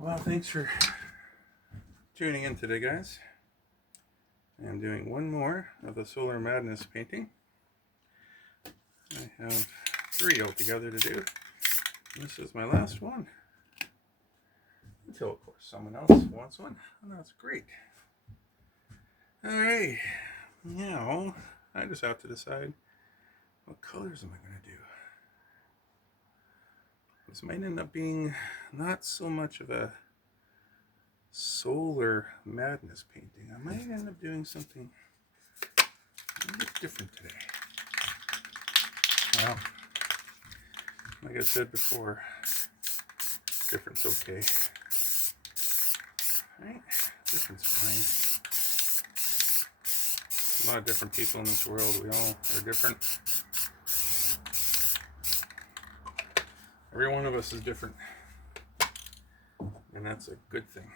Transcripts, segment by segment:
Well, thanks for tuning in today, guys. I'm doing one more of the Solar Madness painting. I have 3 altogether to do. This is my last one. Until, of course, someone else wants one. And that's great. Alright. Now, I just have to decide what colors am I going to do. This might end up being not so much of a Solar Madness painting. I might end up doing something a little bit different today. Well, like I said before, different's okay. Right? Different's fine. A lot of different people in this world. We all are different. Every one of us is different. And that's a good thing.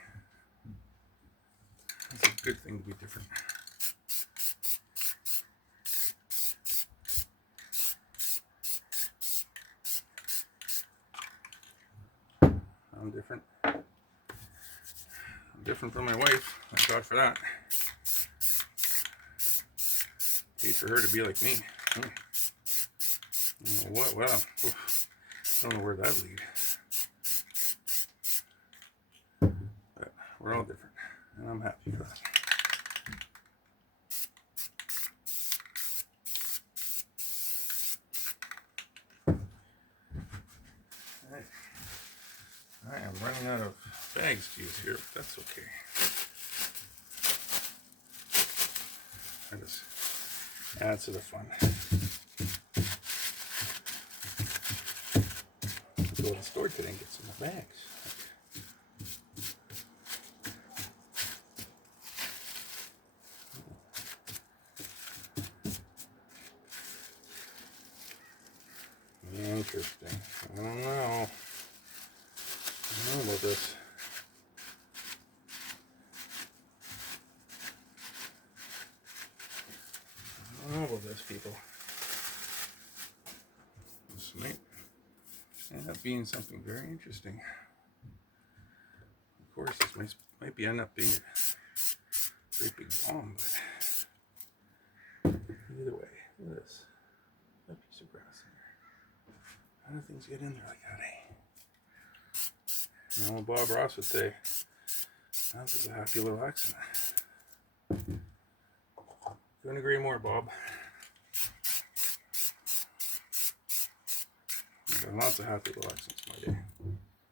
It's a good thing to be different. I'm different. I'm different from my wife. Thank God for that. Pays for her to be like me. I don't know what? Well, I don't know where that lead. But we're all different, and I'm happy for that. I am running out of bags to use here, but that's okay. I just adds to the fun. Go to the store today and get some more bags. Interesting. I don't know. I don't know about this. I don't know about this, people. This might end up being something very interesting. Of course, this might end up being a great big bomb, but either way, look at this. That piece of grass in there. How do things get in there like that, eh? You know, Bob Ross would say, that was a happy little accident. Couldn't agree more, Bob. There were lots of happy little accidents in my day.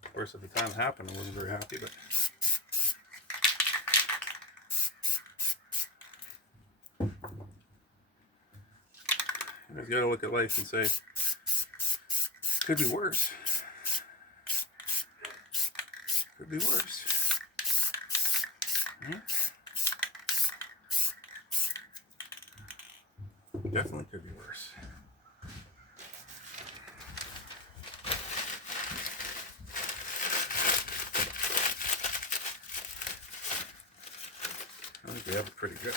Of course, at the time it happened, I wasn't very happy, but you guys gotta look at life and say, could be worse. Could be worse. Right? Definitely could be worse. I think we have it pretty good.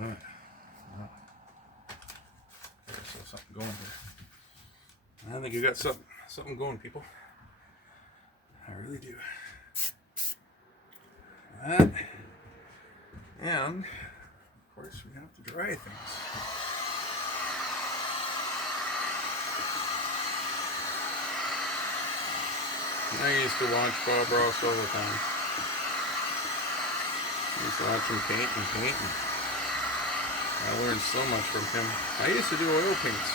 Alright. Well, there's something going here. I think you got something going, people. I really do. That, and of course we have to dry things. I used to watch Bob Ross all the time. I used to watch him paint and paint, and I learned so much from him. I used to do oil paints,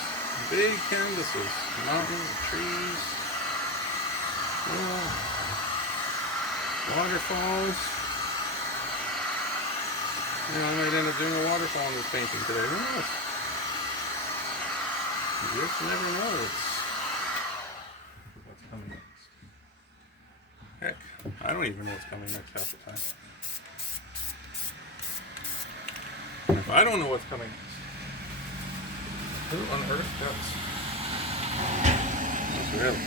big canvases, mountains, trees, waterfalls. You know, I might end up doing a waterfall in this painting today. Who knows? You just never know what's coming next. Heck, I don't even know what's coming next half the time. And if I don't know what's coming next, who on earth does? That's really good.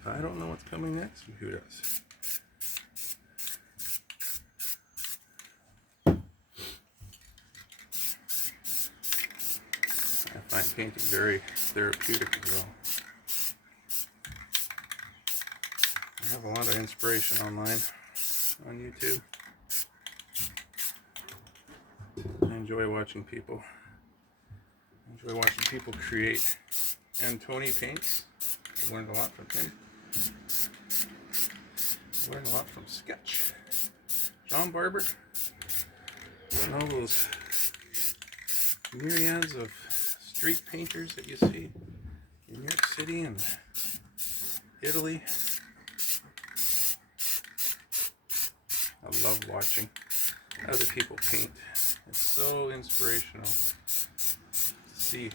If I don't know what's coming next, who does? find painting very therapeutic as well. I have a lot of inspiration online on YouTube. I enjoy watching people. I enjoy watching people create. And Tony paints. I learned a lot from him. I learned a lot from Sketch. John Barber. And all those myriads of street painters that you see in New York City and Italy. I love watching other people paint. It's so inspirational to see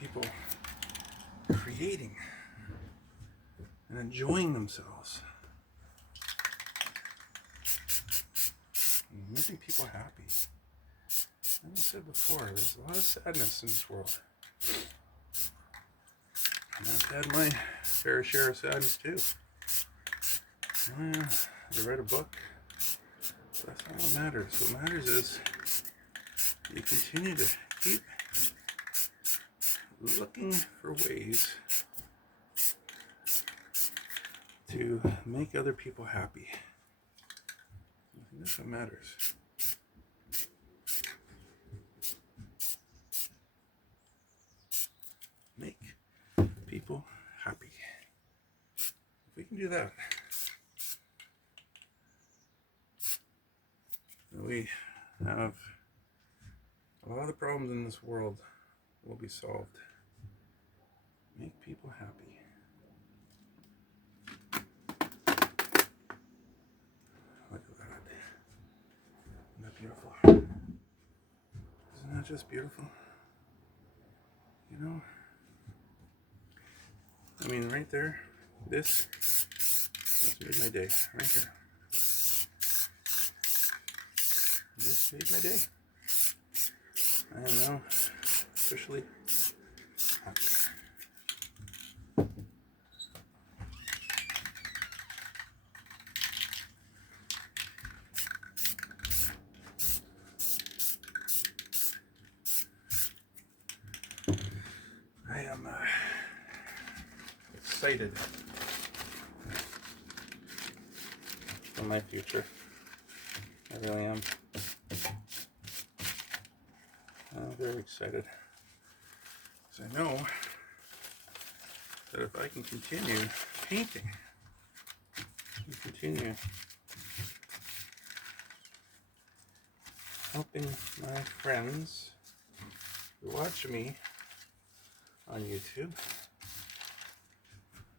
people creating and enjoying themselves and making people happy. As I said before, there's a lot of sadness in this world. And I've had my fair share of sadness too. I read a book. But that's not what matters. What matters is you continue to keep looking for ways to make other people happy. I think that's what matters. Make people happy. If we can do that, then we have a lot of the problems in this world will be solved. Make people happy. Look at that. Isn't that beautiful? Isn't that just beautiful? You know? I mean, right there, that's made my day, right there. This made my day. I am now officially happy. I am excited for my future. I really am. I'm very excited because I know that if I can continue painting, and continue helping my friends who watch me on YouTube,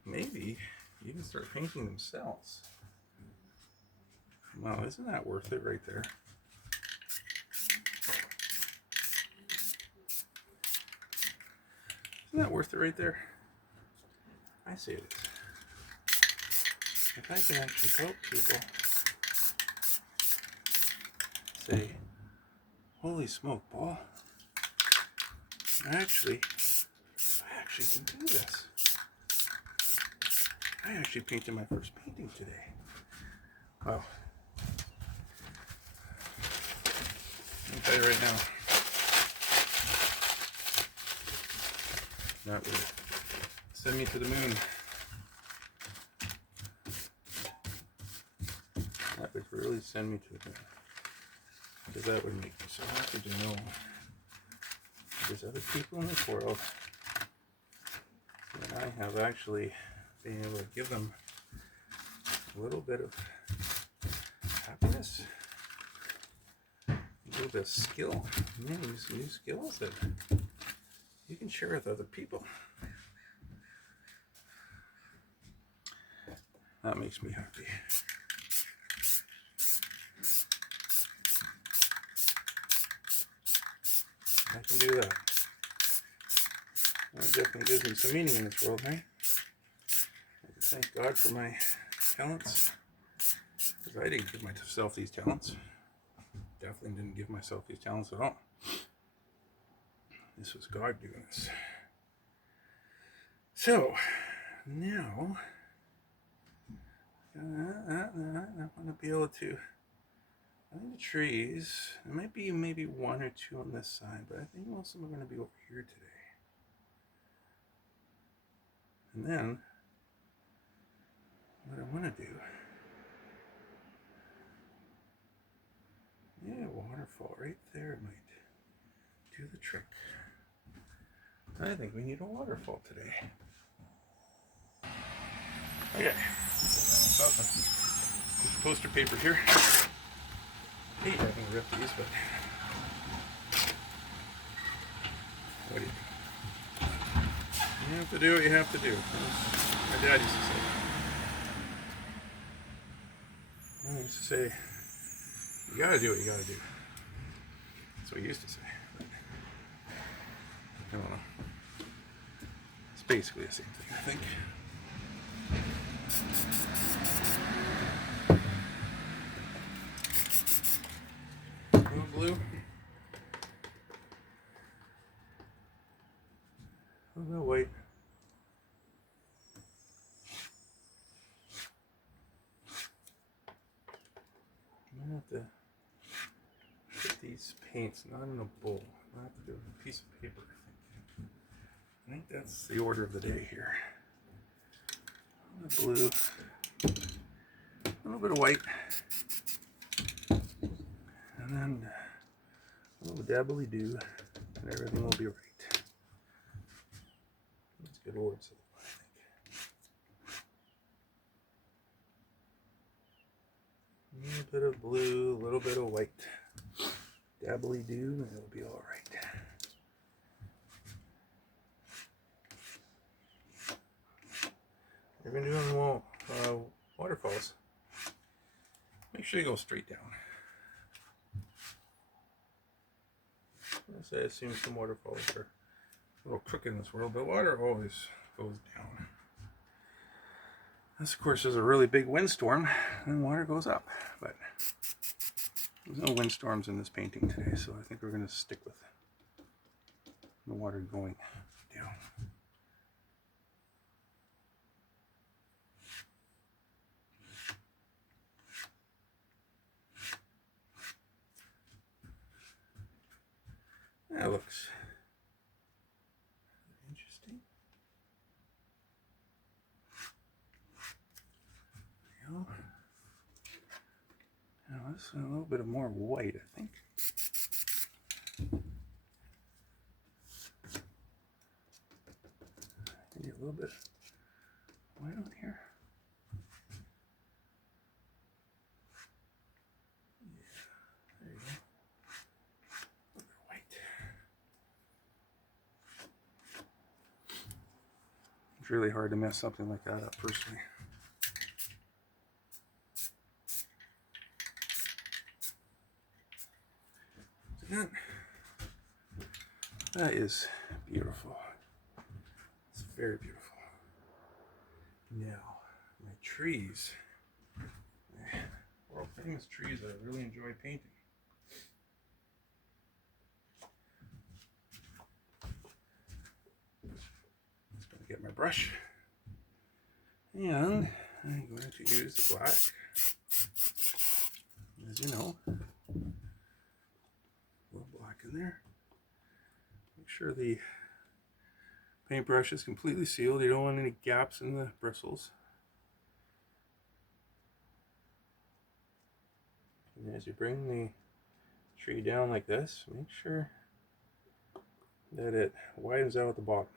maybe even start painting themselves. Wow, isn't that worth it right there? Isn't that worth it right there? I say it is. If I can actually help people say, holy smoke, Paul, I actually can do this. I actually painted my first painting today. Wow. I'll tell you right now, that would send me to the moon. That would really send me to the moon. Because that would make me so happy to know there's other people in this world that I have actually been able to give them a little bit of happiness, a little bit of skill, new skills that you can share with other people. That makes me happy. I can do that. That definitely gives me some meaning in this world, right? I can thank God for my talents, because I didn't give myself these talents. Definitely didn't give myself these talents at all. This was God doing this. So, now, I want to be able to The trees, there might be maybe one or two on this side, but I think most of them are going to be over here today. And then, what I want to do, yeah, waterfall right there might do the trick. I think we need a waterfall today. Okay, poster paper here. I hate having to rip these, but what do you do? You have to do what you have to do. My dad used to say. He used to say, you gotta do what you gotta do. That's what he used to say. But I don't know. It's basically the same thing, I think. Blue. Oh no, wait. I'm gonna have to put these paints not in a bowl. I have to do a piece of paper, I think that's the order of the day here. Blue, a little bit of white, and then a little dabbly do, and everything will be right. That's good words, I think. A little bit of blue, a little bit of white. Dabbly do, and it'll be all right. You've been doing waterfalls. Make sure you go straight down. As I assume some waterfalls are a little crooked in this world, but water always goes down. This, of course, is a really big windstorm, and water goes up. But there's no windstorms in this painting today, so I think we're going to stick with the water going down. That looks interesting. There we go. Now this one a little bit more white, I think. Maybe a little bit white on here. Yeah, there you go. A little bit of white. It's really hard to mess something like that up, personally. That is beautiful. It's very beautiful. Now, my trees. World famous trees that I really enjoy painting. Just going to get my brush. And I'm going to use the black. As you know, a little black in there. Make sure the paintbrush is completely sealed. You don't want any gaps in the bristles. And as you bring the tree down like this, make sure that it widens out at the bottom.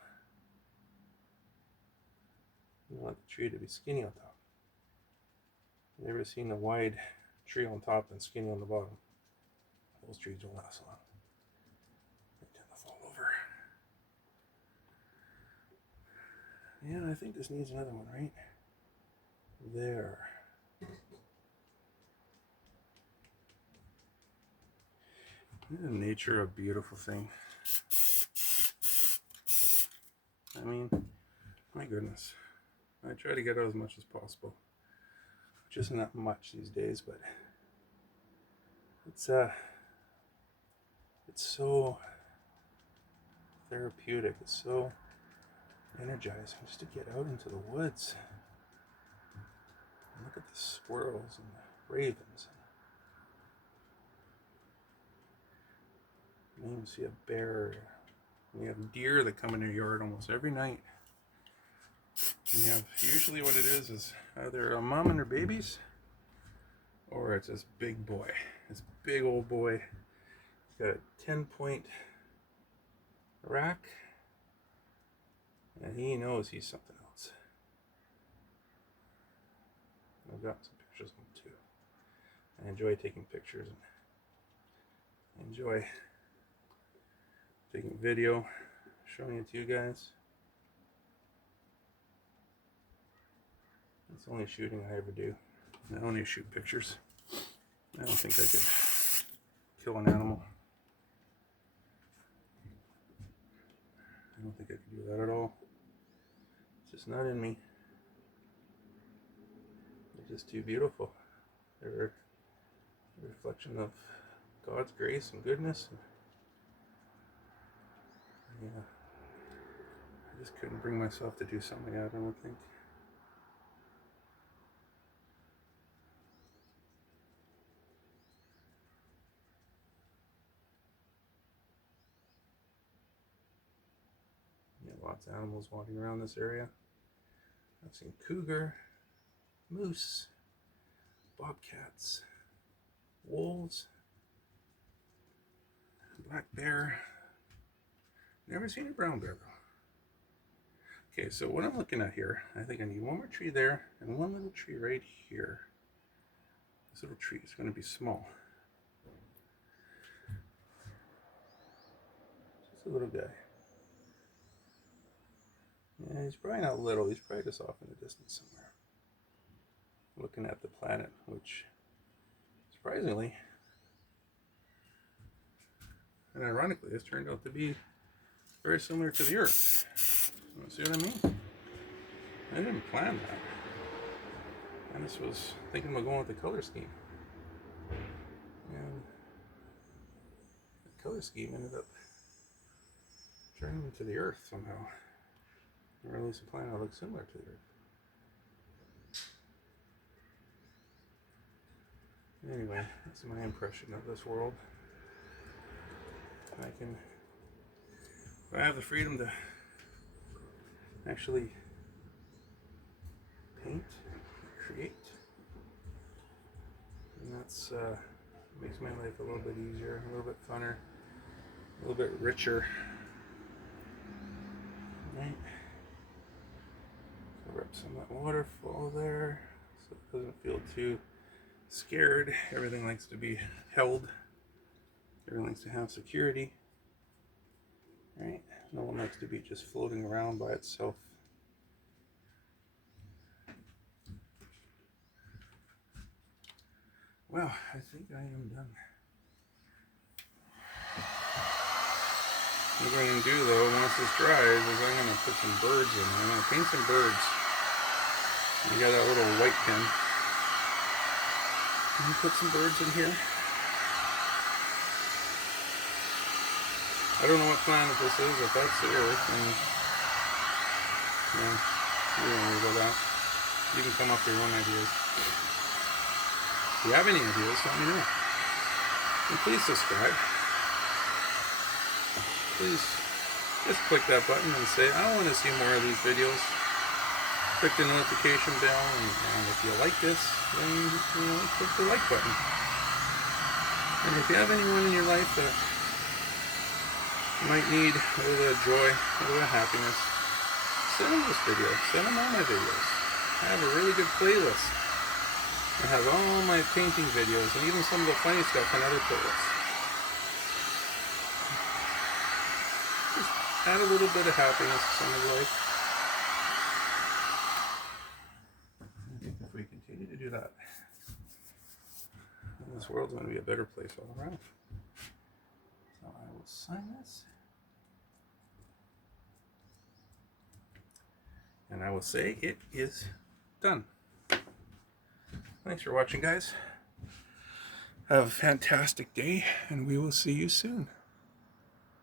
You want the tree to be skinny on top. I've never seen a wide tree on top and skinny on the bottom. Those trees don't last long. They tend to fall over. Yeah, I think this needs another one, right? There. Isn't nature a beautiful thing? I mean, my goodness. I try to get out as much as possible. Which isn't that much these days, but it's so therapeutic. It's so energizing just to get out into the woods and look at the squirrels and the ravens You can even see a bear. We have deer that come in your yard almost every night. We have usually what it is either a mom and her babies, or it's this big boy, this big old boy. He's got a 10-point rack, and he knows he's something else. I've got some pictures of him too. I enjoy taking pictures and I enjoy taking video, showing it to you guys. It's the only shooting I ever do. I only shoot pictures. I don't think I could kill an animal. I don't think I could do that at all. It's just not in me. They're just too beautiful. They're a reflection of God's grace and goodness. Yeah, I just couldn't bring myself to do something like that, I don't think. Yeah, lots of animals walking around this area. I've seen cougar, moose, bobcats, wolves, black bear. Never seen a brown bear though. Okay, so what I'm looking at here, I think I need one more tree there and one little tree right here. This little tree is going to be small. Just a little guy. Yeah, he's probably not little, he's probably just off in the distance somewhere. Looking at the planet, which surprisingly and ironically has turned out to be very similar to the Earth. See what I mean? I didn't plan that. I just was thinking about going with the color scheme. And the color scheme ended up turning into the Earth somehow. Or at least a planet that looks similar to the Earth. Anyway, that's my impression of this world. I have the freedom to actually paint, create, and that's makes my life a little bit easier, a little bit funner, a little bit richer. Right. Cover up some of that waterfall there so it doesn't feel too scared. Everything likes to be held. Everyone likes to have security. Right? No one likes to be just floating around by itself. Well, I think I am done. What I'm going to do though, once this dries, is I'm going to put some birds in there. I'm going to paint some birds. You got that little white pen. Let me put some birds in here. I don't know what planet this is. If that's the Earth, then yeah, you don't worry about that. You can come up with your own ideas. If you have any ideas, let me know. And please subscribe. Please just click that button and say, I want to see more of these videos. Click the notification bell, and if you like this, then click the like button. And if you have anyone in your life that might need a little bit of joy, a little bit of happiness, send them this video. Send them all my videos. I have a really good playlist. I have all my painting videos and even some of the funny stuff in other playlists. Just add a little bit of happiness to someone's life. I think if we continue to do that, then this world's going to be a better place all around. So I will sign this. And I will say it is done. Thanks for watching, guys. Have a fantastic day, and we will see you soon.